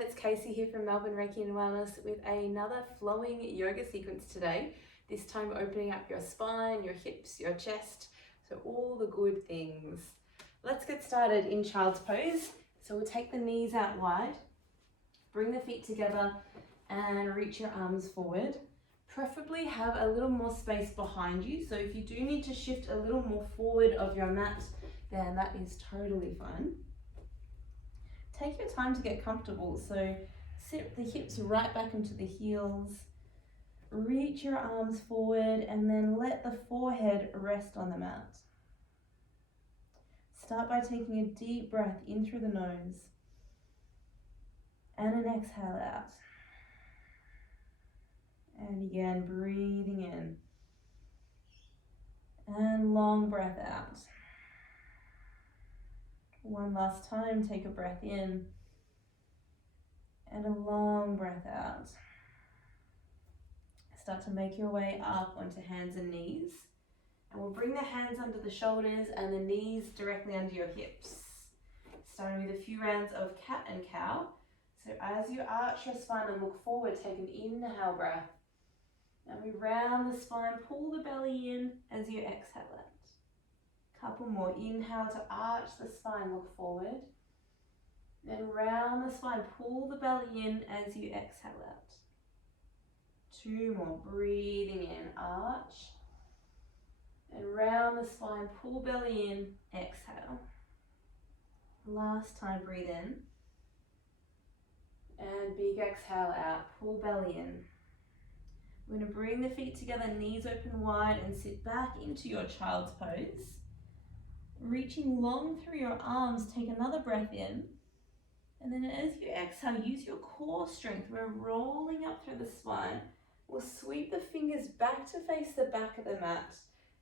everyone, it's Casey here from Melbourne Reiki and Wellness with another flowing yoga sequence today. This time opening up your spine, your hips, your chest, so all the good things. Let's get started in child's pose. So we'll take the knees out wide, bring the feet together and reach your arms forward. Preferably have a little more space behind you, so if you do need to shift a little more forward of your mat, then that is totally fine. Take your time to get comfortable, so sit the hips right back into the heels, reach your arms forward and then let the forehead rest on the mat. Start by taking a deep breath in through the nose and an exhale out. And again, breathing in and long breath out. One last time, take a breath in and a long breath out. Start to make your way up onto hands and knees. And we'll bring the hands under the shoulders and the knees directly under your hips. Starting with a few rounds of cat and cow. So as you arch your spine and look forward, take an inhale breath. And we round the spine, pull the belly in as you exhale out. Couple more. Inhale to arch the spine, look forward. Then round the spine, pull the belly in as you exhale out. Two more. Breathing in, arch. And round the spine, pull belly in, exhale. Last time, breathe in. And big exhale out, pull belly in. We're going to bring the feet together, knees open wide and sit back into your child's pose. Reaching long through your arms, take another breath in. And then as you exhale, use your core strength. We're rolling up through the spine. We'll sweep the fingers back to face the back of the mat.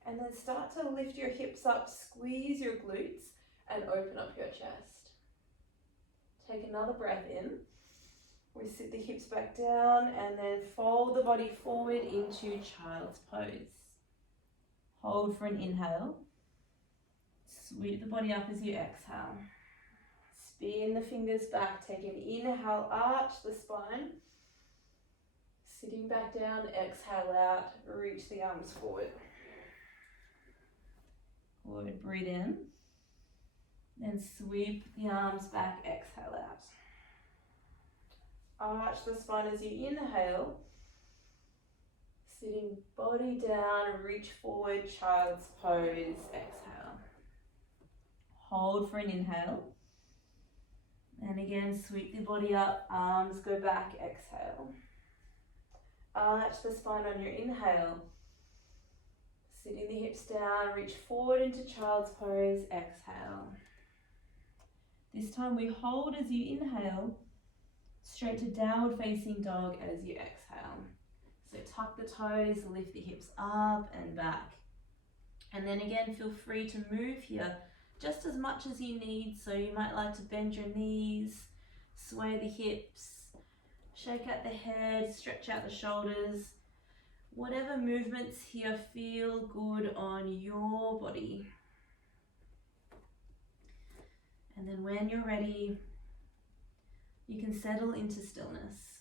And then start to lift your hips up, squeeze your glutes, and open up your chest. Take another breath in. We sit the hips back down and then fold the body forward into child's pose. Hold for an inhale. Sweep the body up as you exhale. Spin the fingers back, take an inhale, arch the spine. Sitting back down, exhale out, reach the arms forward. Good, breathe in. Then sweep the arms back, exhale out. Arch the spine as you inhale. Sitting body down, reach forward, child's pose, exhale. Hold for an inhale. And again, sweep the body up, arms go back, exhale. Arch the spine on your inhale. Sitting the hips down, reach forward into child's pose, exhale. This time we hold as you inhale, straight to downward facing dog as you exhale. So tuck the toes, lift the hips up and back. And then again, feel free to move here just as much as you need. So you might like to bend your knees, sway the hips, shake out the head, stretch out the shoulders. Whatever movements here feel good on your body. And then when you're ready, you can settle into stillness.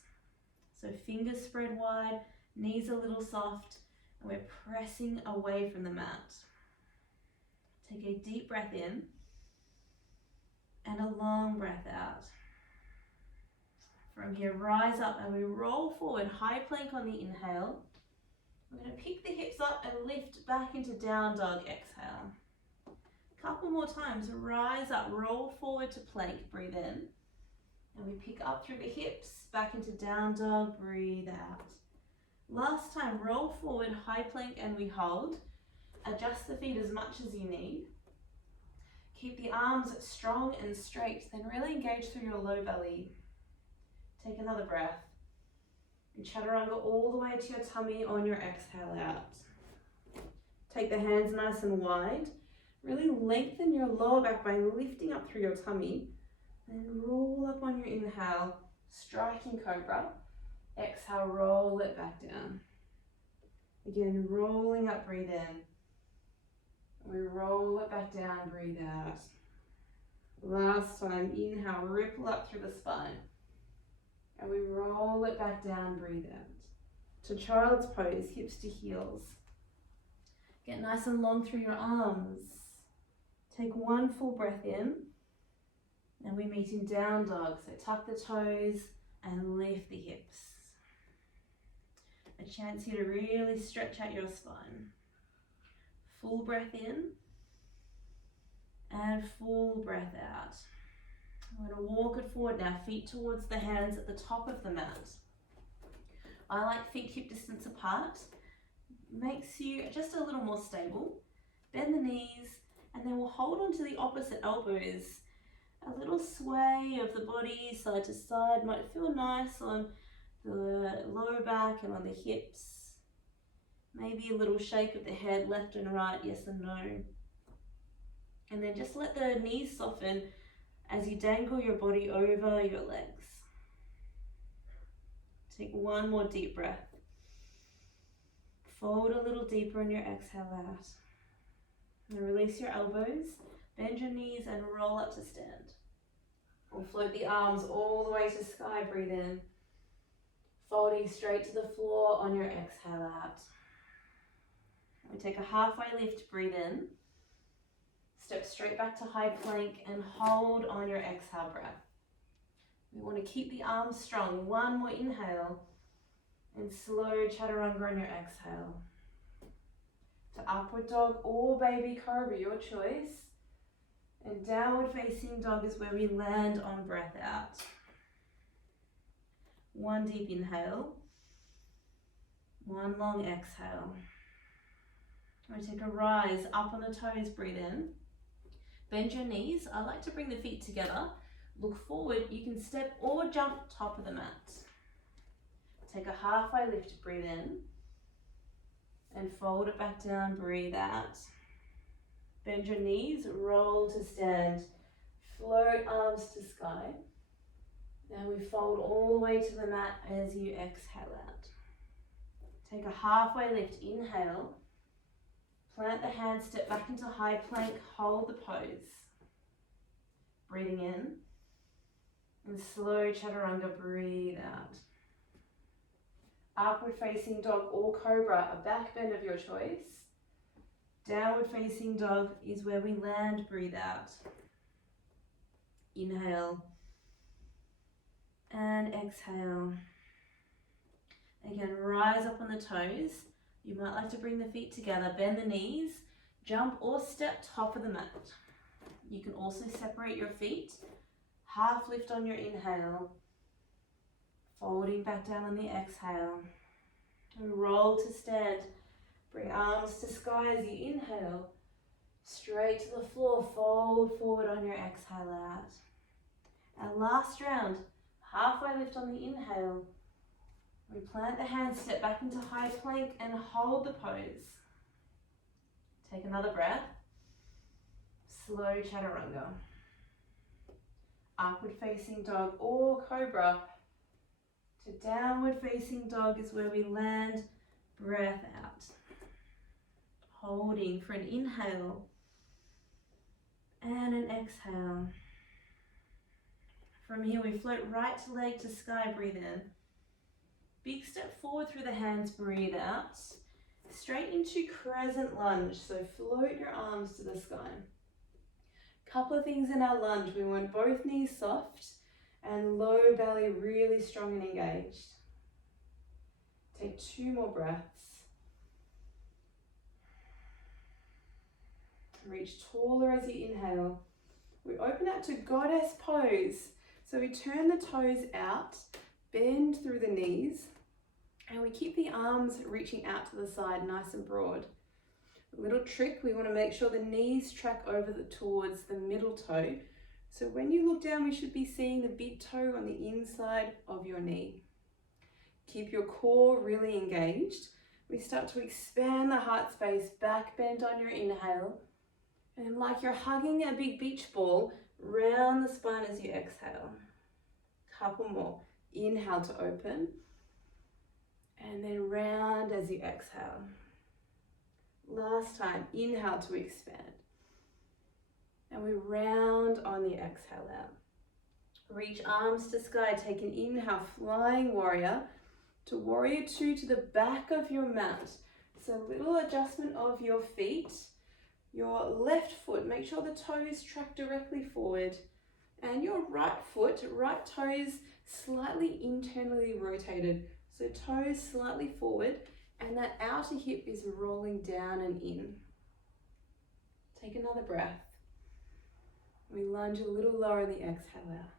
So fingers spread wide, knees a little soft, and we're pressing away from the mat. Take a deep breath in and a long breath out. From here, rise up and we roll forward, high plank on the inhale. We're going to pick the hips up and lift back into down dog, exhale. Couple more times, rise up, roll forward to plank, breathe in. And we pick up through the hips, back into down dog, breathe out. Last time, roll forward, high plank and we hold. Adjust the feet as much as you need. Keep the arms strong and straight, then really engage through your low belly. Take another breath. And chaturanga all the way to your tummy on your exhale out. Take the hands nice and wide. Really lengthen your lower back by lifting up through your tummy. Then roll up on your inhale, striking cobra. Exhale, roll it back down. Again, rolling up, breathe in. We roll it back down, breathe out. Last time, inhale, ripple up through the spine. And we roll it back down, breathe out. To child's pose, hips to heels. Get nice and long through your arms. Take one full breath in. And we meet in down dog. So tuck the toes and lift the hips. A chance here to really stretch out your spine. Full breath in. And full breath out. I'm going to walk it forward now, feet towards the hands at the top of the mat. I like feet hip distance apart. Makes you just a little more stable. Bend the knees, and then we'll hold on to the opposite elbows. A little sway of the body side to side might feel nice on the lower back and on the hips. Maybe a little shake of the head left and right, yes and no. And then just let the knees soften as you dangle your body over your legs. Take one more deep breath. Fold a little deeper in your exhale out. And release your elbows, bend your knees and roll up to stand. We'll float the arms all the way to sky, breathe in. Folding straight to the floor on your exhale out. We take a halfway lift, breathe in. Step straight back to high plank and hold on your exhale breath. We want to keep the arms strong. One more inhale and slow chaturanga on your exhale. To upward dog or baby cobra, your choice. And downward facing dog is where we land on breath out. One deep inhale. One long exhale. We take a rise up on the toes, breathe in. Bend your knees. I like to bring the feet together. Look forward. You can step or jump top of the mat. Take a halfway lift, breathe in. And fold it back down, breathe out. Bend your knees, roll to stand. Float arms to sky. Now we fold all the way to the mat as you exhale out. Take a halfway lift, inhale. Plant the hands, step back into high plank, hold the pose. Breathing in. And slow chaturanga, breathe out. Upward facing dog or cobra, a back bend of your choice. Downward facing dog is where we land, breathe out. Inhale. And exhale. Again, rise up on the toes. You might like to bring the feet together, bend the knees, jump or step top of the mat. You can also separate your feet, half lift on your inhale, folding back down on the exhale. And roll to stand, bring arms to sky as you inhale, straight to the floor, fold forward on your exhale out. Our last round, halfway lift on the inhale. We plant the hands, step back into high plank and hold the pose. Take another breath. Slow chaturanga. Upward facing dog or cobra to downward facing dog is where we land, breath out. Holding for an inhale and an exhale. From here we float right leg to sky, breathe in. Big step forward through the hands, breathe out. Straight into crescent lunge, so float your arms to the sky. Couple of things in our lunge. We want both knees soft and low belly really strong and engaged. Take 2 more breaths. Reach taller as you inhale. We open out to goddess pose. So we turn the toes out, bend through the knees, and we keep the arms reaching out to the side nice and broad. A little trick, we want to make sure the knees track over towards the middle toe. So when you look down, we should be seeing the big toe on the inside of your knee. Keep your core really engaged. We start to expand the heart space, back bend on your inhale. And like you're hugging a big beach ball, round the spine as you exhale. Couple more. Inhale to open. And then round as you exhale. Last time, inhale to expand. And we round on the exhale out. Reach arms to sky, take an inhale, flying warrior, to warrior two to the back of your mat. So little adjustment of your feet. Your left foot, make sure the toes track directly forward. And your right foot, right toes slightly internally rotated. So toes slightly forward, and that outer hip is rolling down and in. Take another breath. We lunge a little lower in the exhale out.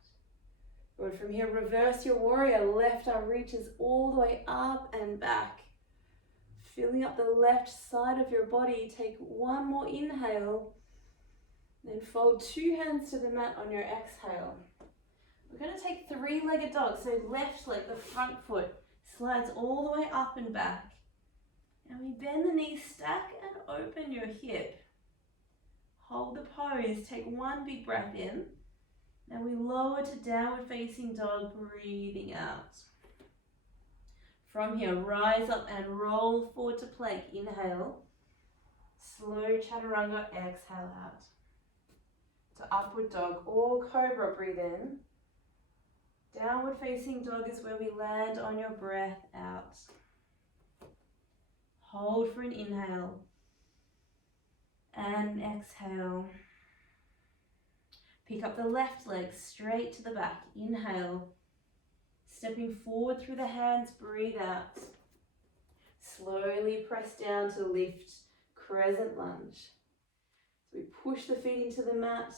Good. From here, reverse your warrior. Left arm reaches all the way up and back. Filling up the left side of your body. Take one more inhale. Then fold two hands to the mat on your exhale. We're going to take three-legged dog. So left leg, the front foot, slides all the way up and back. And we bend the knees, stack and open your hip. Hold the pose. Take one big breath in. Now we lower to downward facing dog, breathing out. From here, rise up and roll forward to plank. Inhale. Slow chaturanga, exhale out. To upward dog or cobra, breathe in. Downward facing dog is where we land on your breath out. Hold for an inhale. And exhale. Pick up the left leg straight to the back. Inhale. Stepping forward through the hands, breathe out. Slowly press down to lift, crescent lunge. So we push the feet into the mat.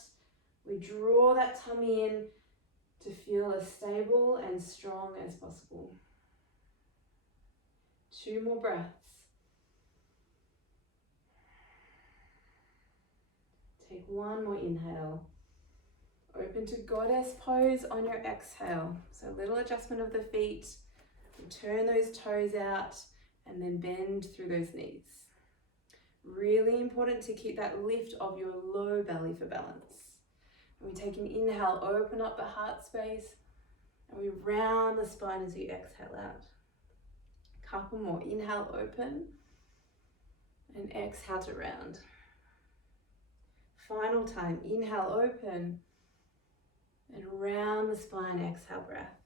We draw that tummy in to feel as stable and strong as possible. 2 more breaths. Take one more inhale. Open to goddess pose on your exhale. So a little adjustment of the feet. Turn those toes out and then bend through those knees. Really important to keep that lift of your low belly for balance. And we take an inhale, open up the heart space, and we round the spine as we exhale out. Couple more. Inhale, open, and exhale to round. Final time. Inhale, open, and round the spine, exhale, breath.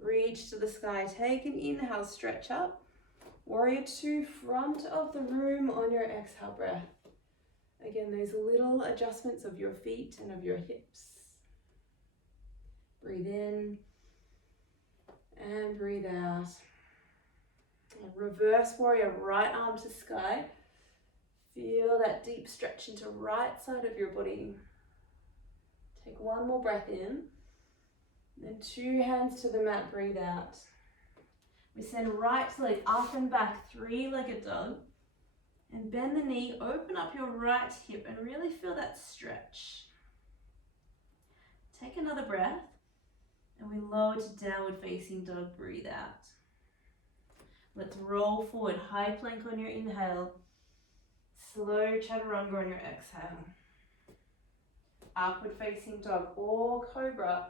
Reach to the sky, take an inhale, stretch up. Warrior two, front of the room on your exhale, breath. Again, those little adjustments of your feet and of your hips. Breathe in and breathe out. And reverse warrior, right arm to sky. Feel that deep stretch into right side of your body. Take one more breath in, then 2 hands to the mat, breathe out. We send right leg up and back, 3-legged dog, and bend the knee, open up your right hip and really feel that stretch. Take another breath, and we lower to downward facing dog, breathe out. Let's roll forward, high plank on your inhale, slow chaturanga on your exhale. Upward facing dog or cobra.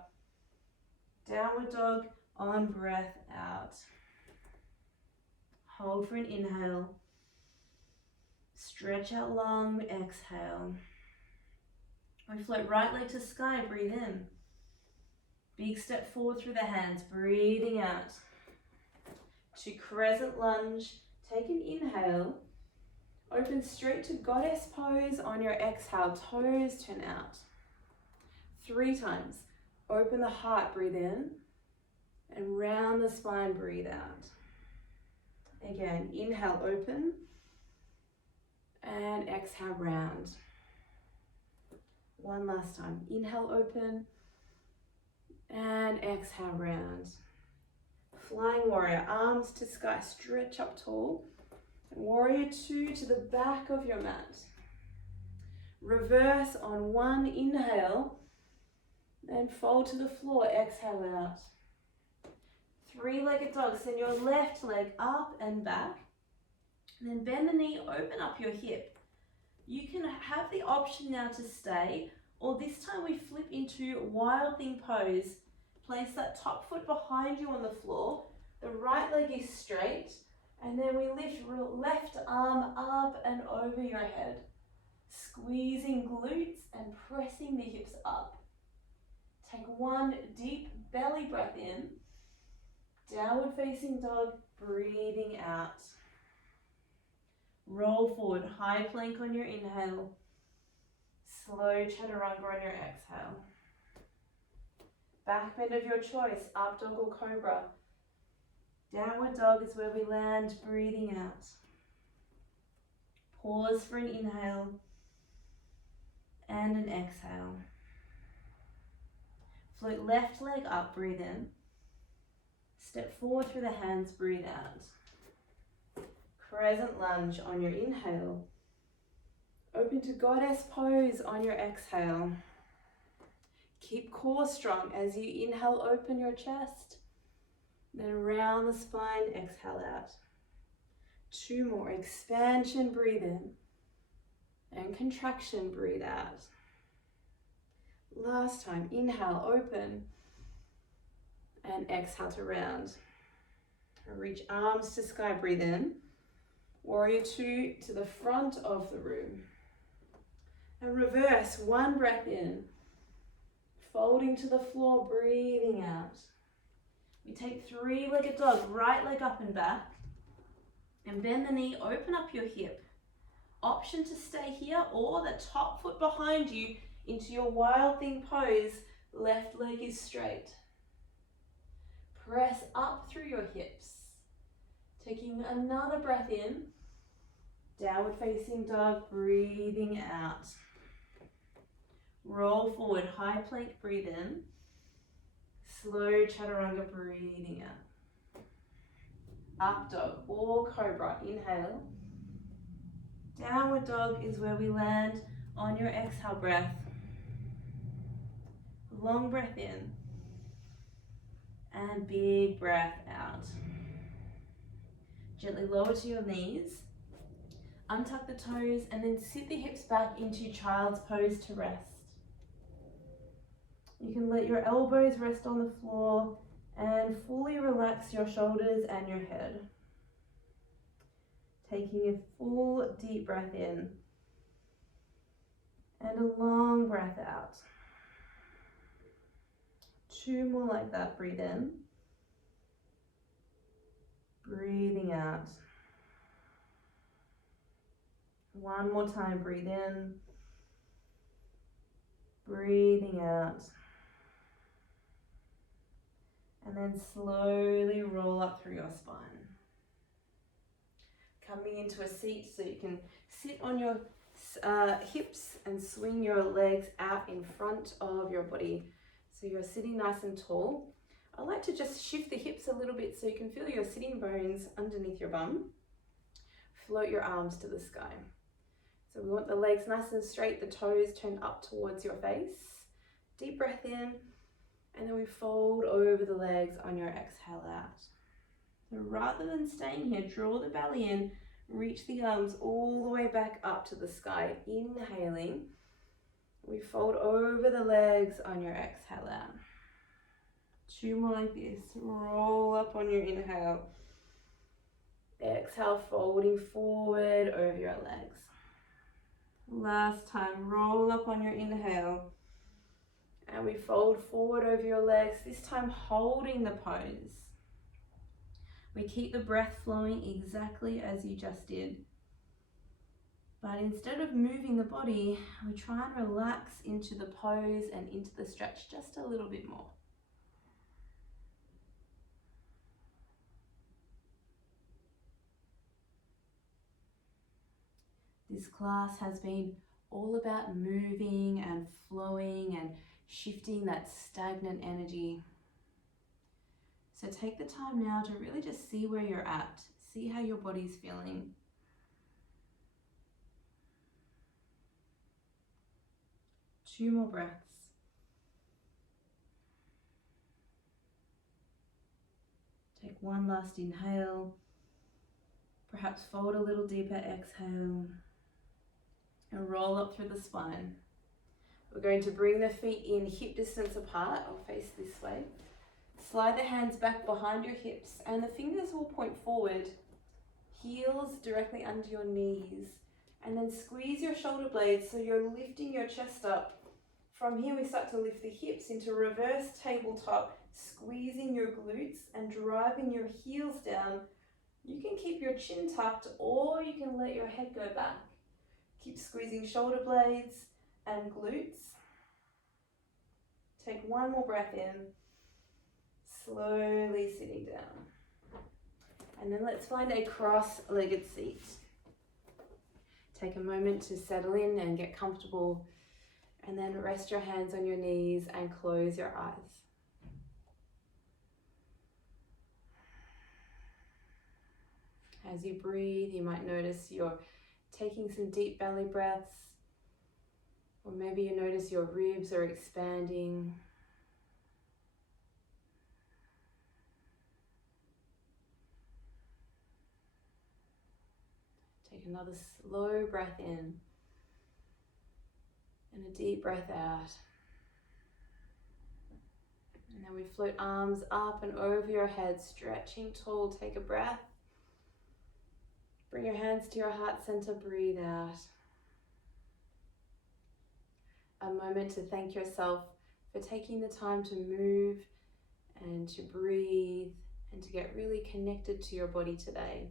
Downward dog on breath out. Hold for an inhale. Stretch out long, exhale. We float right leg to sky, breathe in. Big step forward through the hands, breathing out. To crescent lunge, take an inhale. Open straight to goddess pose on your exhale, toes turn out. 3 times. Open the heart, breathe in. And round the spine, breathe out. Again, inhale, open. And exhale, round. One last time. Inhale, open. And exhale, round. Flying warrior, arms to sky, stretch up tall. Warrior two to the back of your mat. Reverse on one inhale, then fold to the floor, exhale out. 3-legged dog, send your left leg up and back, and then bend the knee, open up your hip. You can have the option now to stay, or this time we flip into wild thing pose. Place that top foot behind you on the floor, the right leg is straight, and then we lift left arm up and over your head, squeezing glutes and pressing the hips up. Take one deep belly breath in. Downward facing dog, breathing out. Roll forward, high plank on your inhale. Slow chaturanga on your exhale. Back bend of your choice, up dog or cobra. Downward dog is where we land, breathing out. Pause for an inhale and an exhale. Float left leg up, breathe in. Step forward through the hands, breathe out. Crescent lunge on your inhale. Open to goddess pose on your exhale. Keep core strong as you inhale, open your chest. Then round the spine, exhale out. 2 more, expansion, breathe in. And contraction, breathe out. Last time, inhale, open. And exhale to round. Reach arms to sky, breathe in. Warrior 2 to the front of the room. And reverse, 1 breath in. Folding to the floor, breathing out. We take 3-legged dog, right leg up and back. And bend the knee, open up your hip. Option to stay here or the top foot behind you into your wild thing pose. Left leg is straight. Press up through your hips. Taking another breath in. Downward facing dog, breathing out. Roll forward, high plank, breathe in. Slow chaturanga, breathing out. Up dog or cobra, inhale. Downward dog is where we land on your exhale breath. Long breath in. And big breath out. Gently lower to your knees. Untuck the toes and then sit the hips back into child's pose to rest. You can let your elbows rest on the floor and fully relax your shoulders and your head. Taking a full deep breath in and a long breath out. 2 more like that, breathe in. Breathing out. 1 more time, breathe in. Breathing out. And then slowly roll up through your spine. Coming into a seat so you can sit on your hips and swing your legs out in front of your body. So you're sitting nice and tall. I like to just shift the hips a little bit so you can feel your sitting bones underneath your bum. Float your arms to the sky. So we want the legs nice and straight, the toes turned up towards your face. Deep breath in, and then we fold over the legs on your exhale out. So rather than staying here, draw the belly in, reach the arms all the way back up to the sky. Inhaling, we fold over the legs on your exhale out. 2 more like this. Roll up on your inhale. Exhale, folding forward over your legs. Last time, roll up on your inhale. And we fold forward over your legs, this time holding the pose. We keep the breath flowing exactly as you just did. But instead of moving the body, we try and relax into the pose and into the stretch just a little bit more. This class has been all about moving and flowing and shifting that stagnant energy. So take the time now to really just see where you're at. See how your body's feeling. Two more breaths. Take one last inhale. Perhaps fold a little deeper, exhale. And roll up through the spine. We're going to bring the feet in hip distance apart. I'll face this way. Slide the hands back behind your hips and the fingers will point forward. Heels directly under your knees. And then squeeze your shoulder blades so you're lifting your chest up. From here we start to lift the hips into reverse tabletop, squeezing your glutes and driving your heels down. You can keep your chin tucked or you can let your head go back. Keep squeezing shoulder blades and glutes. Take one more breath in, slowly sitting down. And then let's find a cross-legged seat. Take a moment to settle in and get comfortable, and then rest your hands on your knees and close your eyes. As you breathe, you might notice you're taking some deep belly breaths, or maybe you notice your ribs are expanding. Take another slow breath in and a deep breath out. And then we float arms up and over your head, stretching tall. Take a breath. Bring your hands to your heart center, breathe out. A moment to thank yourself for taking the time to move and to breathe and to get really connected to your body today.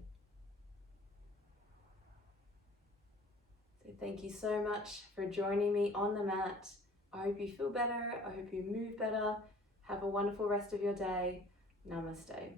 So thank you so much for joining me on the mat. I hope you feel better. I hope you move better. Have a wonderful rest of your day. Namaste.